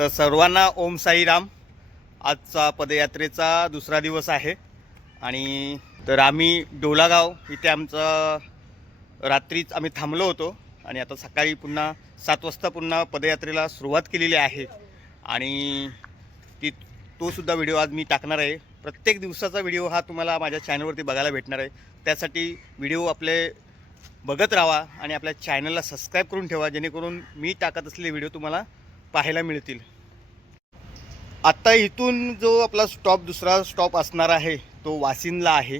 तर सर्वांना ओम साईराम. आजचा पदयात्रेचा दुसरा दिवस आहे. आणि तर आम्ही डोलागाव इथे आमचं रात्रीच आम्ही थांबलो होतो. आणि आता सकाळी पुन्हा सात वाजता पुन्हा पदयात्रेला सुरुवात केलेली आहे. आणि ती तोसुद्धा व्हिडिओ आज मी टाकणार आहे. प्रत्येक दिवसाचा व्हिडिओ हा तुम्हाला माझ्या चॅनलवरती बघायला भेटणार आहे. त्यासाठी व्हिडिओ आपले बघत राहा आणि आपल्या चॅनलला सबस्क्राईब करून ठेवा जेणेकरून मी टाकत असलेले व्हिडिओ तुम्हाला पाहायला मिळतील. आत्ता इथून जो आपला स्टॉप दुसरा स्टॉप असणार आहे तो वाशिनला आहे.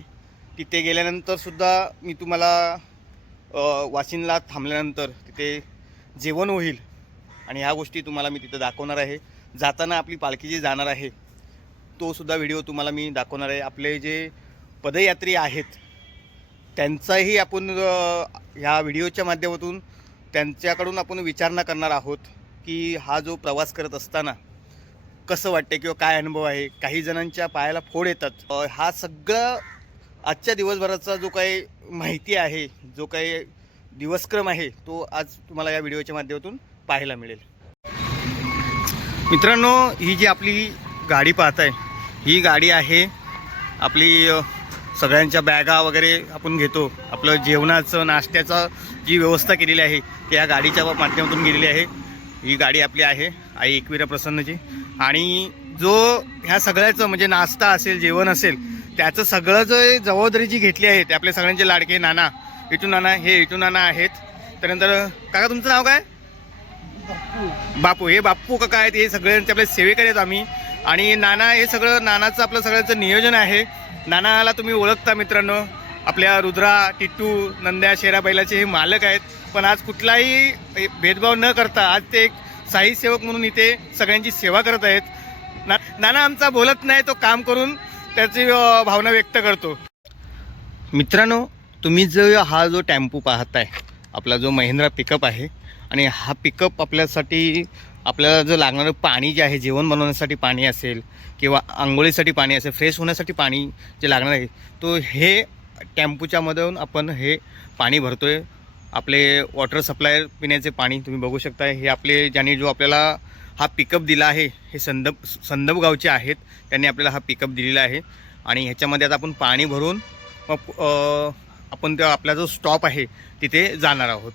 तिथे गेल्यानंतरसुद्धा मी तुम्हाला अ, वाशिनला थांबल्यानंतर तिथे जेवण होईल. आणि ह्या गोष्टी तुम्हाला मी तिथं दाखवणार आहे. जाताना आपली पालखी जी जाणार आहे तो सुद्धा व्हिडिओ तुम्हाला मी दाखवणार आहे. आपले जे पदयात्री आहेत त्यांचाही आपण ह्या व्हिडिओच्या माध्यमातून त्यांच्याकडून आपण विचारणा करणार आहोत की हा जो प्रवास करत असताना कसं वाटते किंवा काय अनुभव आहे? काही जणांच्या पायाला फोड येतात. हा सगळं आजच्या दिवसभराचा जो काही माहिती आहे जो काही दिवसक्रम आहे तो आज तुम्हाला या व्हिडिओच्या माध्यमातून पाहायला मिळेल. मित्रांनो ही जी आपली गाडी पाहताय ही गाडी आहे आपली सगळ्यांच्या बॅगा वगैरे आपण घेतो. आपलं जेवणाचं नाश्त्याचं जी व्यवस्था केलेली आहे ती या गाडीच्या माध्यमातून गेलेली आहे. ही गाडी आपली आहे आई एकविरा प्रसन्नची. आणि जो ह्या सगळ्याचं म्हणजे नाश्ता असेल जेवण असेल त्याचं सगळं जे जबाबदारी जी घेतली आहे ते आपले सगळ्यांचे लाडके नाना इटू नाना हे इटू नाना आहेत. त्यानंतर काका तुमचं नाव काय? बापू. हे बापू काका आहेत हे सगळ्यांचे आपले सेवेकरी आहेत आम्ही. आणि नाना हे सगळं नानाचं आपलं सगळ्यांचं नियोजन आहे. नानाला तुम्ही ओळखता मित्रांनो. आपल्या रुद्रा टिट्टू नंद्या शेरा बैलाचे हे मालक आहेत. पण आज कुठलाही भेदभाव न करता आज ते एक साईसेवक म्हणून इथे सगळ्यांची सेवा करत आहेत. ना नाना आमचा बोलत नाही तो काम करून त्याची भावना व्यक्त करतो. मित्रांनो तुम्ही जो हा जो टेम्पो पाहताय आपला जो महिंद्रा पिकअप आहे आणि हा पिकअप आपल्यासाठी आपल्याला जो लागणारं पाणी जे आहे जेवण बनवण्यासाठी पाणी असेल किंवा आंघोळीसाठी पाणी असेल फ्रेश होण्यासाठी पाणी जे लागणार आहे तो हे टॅम्पोच्यामधून आपण हे पाणी भरतो आहे आपले वॉटर सप्लाय पिण्याचे पाणी तुम्ही बघू शकता हे आपले ज्यांनी जो आपल्याला हा पिकअप दिला आहे हे संदप संदप गावचे आहेत त्यांनी आपल्याला हा पिकअप दिलेला आहे. आणि ह्याच्यामध्ये आता आपण पाणी भरून मग आपण त्या आपला जो स्टॉप आहे तिथे जाणार आहोत.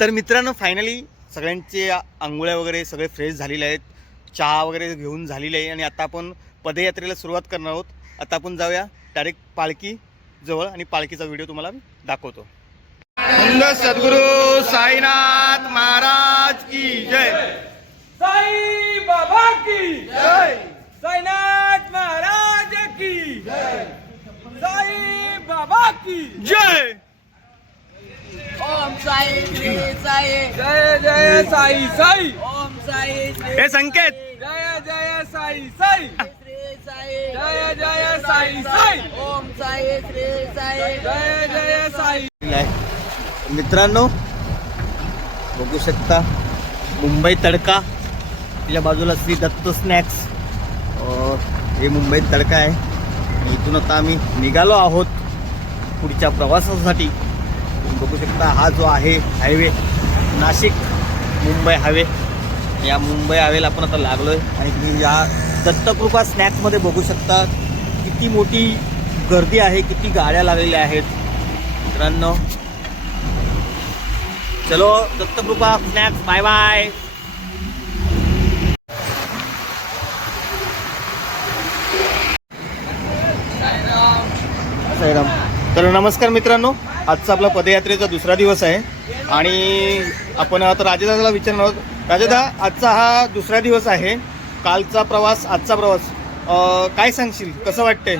तर मित्रांनो फायनली सगळ्यांचे आंघोळ्या वगैरे सगळे फ्रेश झालेले आहेत. चहा वगैरे घेऊन झालेले आहे. आणि आता आपण पदयात्रेला सुरुवात करणार आहोत. आता आपण जाऊया डायरेक्ट पालखी जवळ आणि पालखीचा व्हिडिओ तुम्हाला दाखवतो. सद्गुरू साईनाथ महाराज की जय। साई बाबा की जय। साईनाथ महाराज की जय। साई बाबा की जय। ओम साई साई। जय जय साई साई। ओम साई श्री हे संकेत। जय जय साई साई। साई। जय जय साई साई। ओम साई श्री साई। जय जय साई मित्रांनो बघू शकता मुंबई तडका. तिच्या बाजूला श्री दत्त स्नॅक्स हे मुंबई तडका आहे. इथून आता आम्ही निघालो आहोत पुढच्या प्रवासासाठी. बघू शकता हा जो आहे हायवे नाशिक मुंबई हायवे या मुंबई हायवेला आपण आता लागलो आहे आणि तुम्ही या दत्तकृपा स्नॅक्समध्ये बघू शकता किती मोठी गर्दी आहे किती गाड्या लागलेल्या आहेत. मित्रांनो चलो Dattakrupa snacks bye bye Sairam. तर नमस्कार मित्रांनो आजचा आपला पदयात्रेचा दुसरा दिवस आहे. आणि आपण आता राजेदादाला विचारणार आहोत. राजेदा आजचा हा दुसरा दिवस आहे. कालचा प्रवास आजचा प्रवास. अं, काय सांगशील? कसं वाटतंय?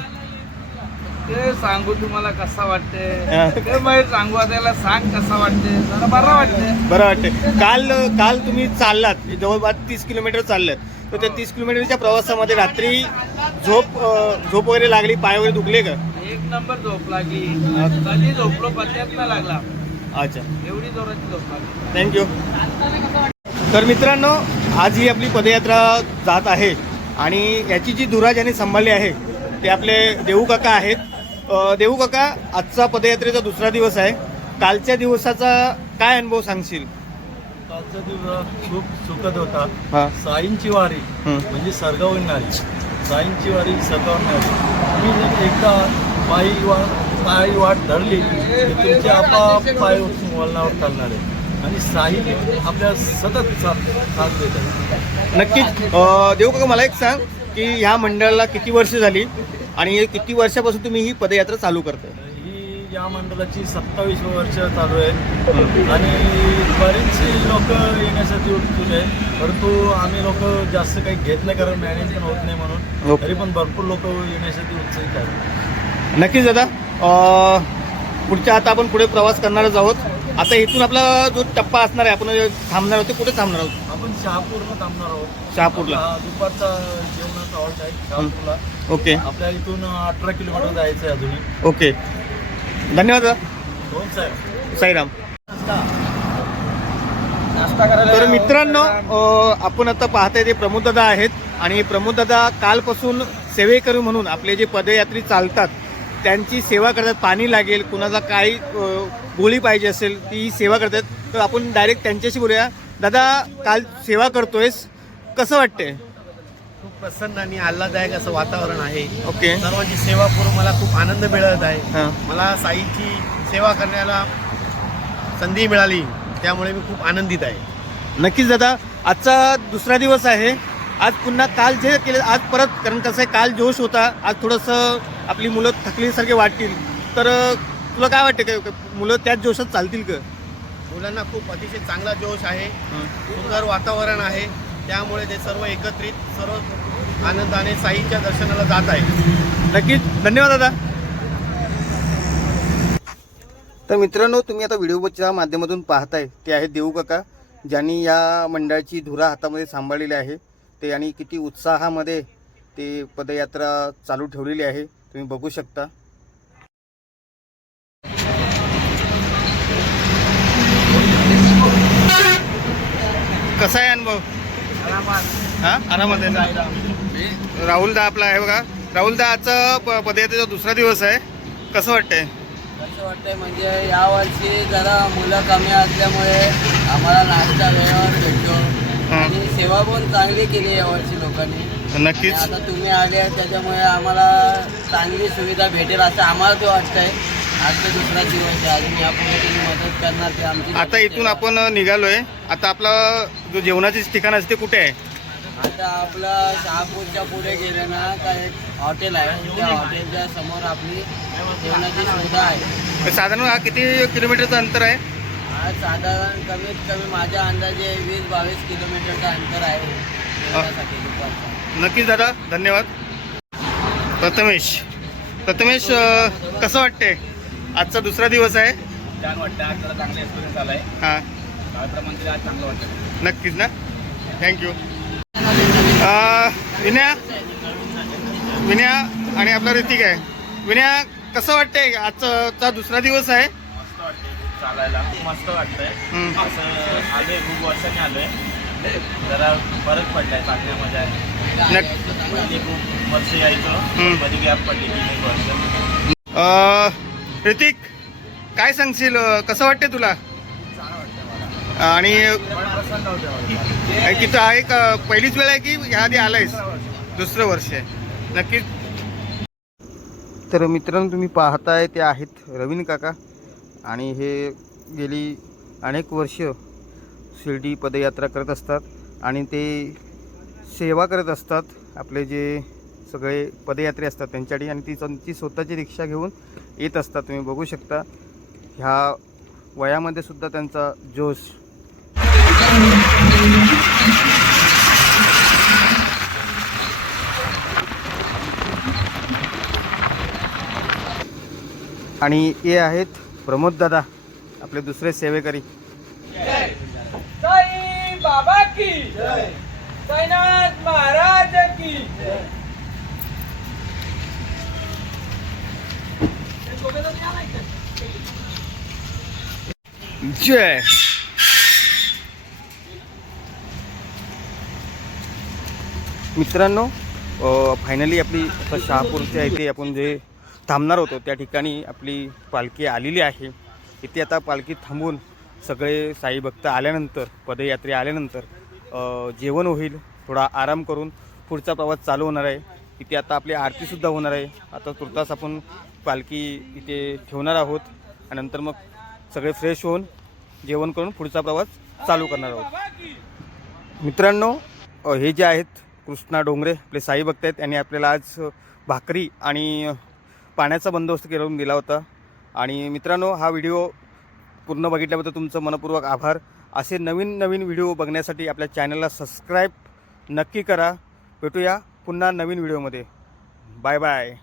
ते सांगू तुम्हाला कसा वाटते. ते सांगू आता सांग कसा वाटते जरा बरा वाटते बरं वाटतंय. काल काल तुम्ही चाललात. जवळपास तीस किलोमीटर चाललात. तर त्या तीस किलोमीटरच्या प्रवासामध्ये रात्री झोप झोप वगैरे लागली पाय वगैरे दुखले का? एक नंबर झोप लागली. कधी झोपलो पत्त्यात नाही लागला. अच्छा. एवढी जोराची झोप लागली. थँक्यू तर मित्रांनो आज ही आपली पदयात्रा जात आहे. आणि याची जी धुरा ज्याने सांभाळली आहे ते आपले देऊ काका आहेत. देऊ काका आजचा पदयात्रेचा दुसरा दिवस आहे. कालच्या दिवसाचा काय अनुभव सांगशील? कालचा दिवस खूप सुखद होता. साईंची वारी. म्हणजे सरगवणारी साईंची वारी सरगवणारी मी जर एकदा पायी वा पायी वाट धरली तर तुमचे आपाप पाय वळणावर चालणार. आहे आणि साई आपल्या सतत साथ साथ देत आहे नक्कीच. अं, देऊ का मला एक सांग की ह्या मंडळाला किती वर्ष झाली? आणि किती वर्षापासून तुम्ही ही पदयात्रा चालू करताय? ही या मंडळाची सत्तावीस वर्ष चालू आहे. आणि बरीचशी लोक येण्यासाठी उत्सुक आहे परंतु आम्ही लोक जास्त काही घेत नाही कारण मॅनेज पण होत नाही म्हणून. तरी पण भरपूर लोक येण्यासाठी उत्सुक आहेत. नक्कीच दादा. अं, पुढच्या आता आपण पुढे प्रवास करणारच आहोत. आता इथून आपला जो टप्पा असणार आहे आपण थांबणार आहोत ते कुठे थांबणार आहोत? आपण शहापूरला थांबणार आहोत. शहापूरला. हा दुपारचा जेवणाचा हॉल्ट आहे शहापूरला. ओके. आपल्याला इथून अठरा किलोमीटर जायचं आहे अजूनही. ओके. धन्यवाद दादा. दोन साहेब. साईराम. तर मित्रांनो अं, आपण आता पाहताय ते प्रमोददादा आहेत आणि प्रमोददादा कालपासून सेवेकरू म्हणून आपले जे पदयात्री चालतात त्यांची सेवा करतात. पाणी लागेल कुणाला काही अं, गोळी पाहिजे असेल ती सेवा करतात. तर आपण डायरेक्ट त्यांच्याशी बोलूया. दादा काल सेवा करतोयस. कसं वाटतंय? खूप प्रसन्न आणि आल्हाददायक असं वातावरण आहे. ओके. सर्वांची सेवा करून मला खूप आनंद मिळत आहे. हां. मला साईची सेवा करण्याला संधी मिळाली त्यामुळे मी खूप आनंदित आहे. नक्कीच दादा आजचा दुसरा दिवस आहे. आज पुन्हा काल जे केलं आज परत कारण कसं आहे काल जोश होता. आज थोडंसं आपली मुलं थकलीसारखे वाटतील. तर अं, तुला काय वाटतं का? मुलं त्याच जोशात चालतील का? मुलांना खूप अतिशय चांगला जोश आहे. सुंदर वातावरण आहे. त्यामुळे ते सर्व एकत्रित सर्व आनंदाने साईच्या दर्शनाला जात आहे नक्कीच. धन्यवाद दादा. तर मित्रांनो तुम्ही आता व्हिडिओच्या माध्यमातून पाहताय ते आहे देऊ काका ज्यांनी या मंडळाची धुरा हातामध्ये सांभाळलेली आहे. ते आणि किती उत्साहामध्ये ते पदयात्रा चालू ठेवलेली आहे. तुम्ही बघू शकता. कसा आहे अनुभव? हा? आरामात आहे राहुल दा आपला आहे बघा. राहुल दा आजचा प- पदयात्रेचा दुसरा दिवस आहे. कसं वाटतंय? कसं वाटतंय? म्हणजे यावर्षी जरा मुलं कमी असल्यामुळे आम्हाला नाश्ता वेळेवर भेटतो. हां. आणि सेवा पण चांगली केली यावर्षी लोकांनी. आणि नक्कीच. आता तुम्ही आले त्याच्यामुळे आम्हाला चांगली सुविधा भेटेल असं आम्हाला ते वाटतंय. आजचा दुसरा दिवस आहे अजून यापुढे तुम्ही मदत करणार ते आमची आता इथून आपण निघालोय. आता आपला जो जेवणाचे ठिकाण असते कुठे आहे? आता आपलं शहापूरच्या पुढे गेलं ना का एक हॉटेल आहे. त्या हॉटेलच्या समोर आपली जेवणाची सुविधा आहे. साधारण हा किती किलोमीटरचं अंतर आहे? आज साधारण कमीत कमी माझ्या अंदाजे वीस बावीस किलोमीटरचं अंतर आहे. जेवणासाठी दुपारचं. नक्कीच दादा धन्यवाद. प्रथमेश प्रथमेश अं, कसं वाटतंय? आजचा दुसरा दिवस आहे. छान वाटतं आज जरा चांगला एक्सपिरियन्स हां. आज चांगलं वाटतं नक्कीच ना. थँक्यू विनया. विनया आणि आपला ऋतिक आहे. विनया कसं वाटतंय आजचा दुसरा दिवस आहे? मस्त वाटते चालायला खूप मस्त वाटतंय. हम्म. असं आलोय खूप वर्षाने आलोय. जरा फरक पडलाय चालण्यामध्ये नक्की म्हणजे खूप वर्ष यायचं. हम्म. मध्ये गॅप पडली तीन एक वर्ष. अ, ऋतिक काय सांगशील? कसं वाटते तुला? आणि तिथं आहे एक पहिलीच वेळ आहे की ह्या आधी आलायस? दुसरं वर्ष आहे. नक्कीच. तर मित्रांनो तुम्ही पाहताय ते आहेत रवीन काका. आणि हे गेली अनेक वर्ष शिर्डी पदयात्रा करत असतात. आणि ते सेवा करत असतात. आपले जे सगळे पदयात्री असतात त्यांच्यासाठी आणि ती त्यांची स्वतःची रिक्षा घेऊन येत असतात. तुम्ही बघू शकता. ह्या वयामध्ये सुद्धा त्यांचा जोश. आणि हे आहेत प्रमोद दादा आपले दुसरे सेवेकरी. बाबा की महाराज की जय मित्रांनो फायनली आपली आता शहापूरच्या इथे आपण जे थांबणार होतो त्या ठिकाणी आपली पालखी आलेली आहे. इथे आता पालखी थांबून सगळे साई भक्त आल्यानंतर पदयात्रे आल्यानंतर जेवण होईल. थोडा आराम करून पुढचा प्रवास चालू होणार आहे. इथे आता आपली आरतीसुद्धा होणार आहे. आता तुर्तास आपण पालखी इथे ठेवणार आहोत आणि नंतर मग सगळे फ्रेश होऊन जेवण करून पुढचा प्रवास चालू करणार आहोत. मित्रांनो हे जे आहेत कृष्णा डोंगरे आपले साई भक्त आहेत. यांनी आपल्याला आज भाकरी आणि पाण्याचा बंदोबस्त करून दिला होता. आणि मित्रांनो हा व्हिडिओ पूर्ण बघितल्याबद्दल तुमचं मनपूर्वक आभार. असे नवीन नवीन व्हिडिओ बघण्यासाठी आपल्या चॅनलला सबस्क्राईब नक्की करा. भेटूया पुन्हा नवीन व्हिडिओमध्ये. Bye bye